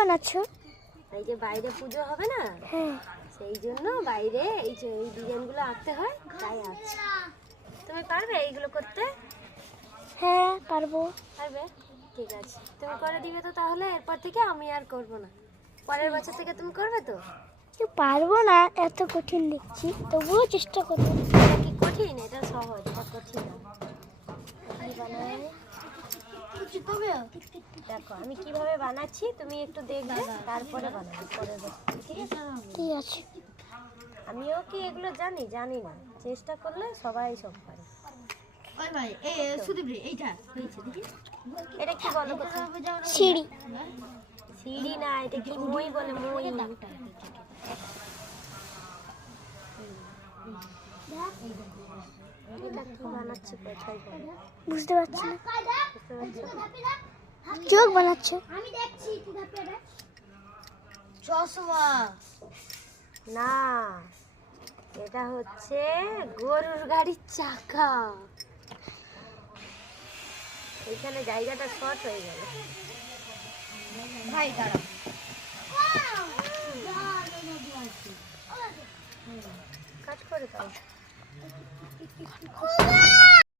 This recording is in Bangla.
বানাচ্ছো? এই যে বাইরে পুজো হবে না, হ্যাঁ। সেই জন্য বাইরে এই যে এই ডিজাইনগুলো আঁকতে হয়, তাই আঁকছি। তুমি পারবে এইগুলো করতে? হ্যাঁ পারবো। পারবে, ঠিক আছে। তুমি করে দিবে তো তাহলে, এরপর থেকে আমি আর করব না। পরের বছর থেকে তুমি করবে তো? পারবো না, এত কঠিন দেখছি, তবুও চেষ্টা করবো। এটা কি কঠিন? এটা সহজ, এটা কঠিন না। দেখো আমি কিভাবে বানাচ্ছি, তুমি একটু দেখবে, তারপরে বানাবে পরের বছর, ঠিক আছে? ঠিক আছে। আমিও কি এগুলো জানি? জানি না, চেষ্টা করলে সবাই সব পারে। এটা কি বলো তো? সিঁড়ি। সিঁড়ি না, এটা কি মই বলে, মই। এটা কি বানাচ্ছি কোথায় বলো? বুঝতে পারছি না। বুঝতে পারছো? চোখ বানাচ্ছে। চশমা না, এটা হচ্ছে গরুর গাড়ির চাকা। এখানে জায়গাটা শর্ট হয়ে গেল। ভাই দাঁড়া কাট করে দাও।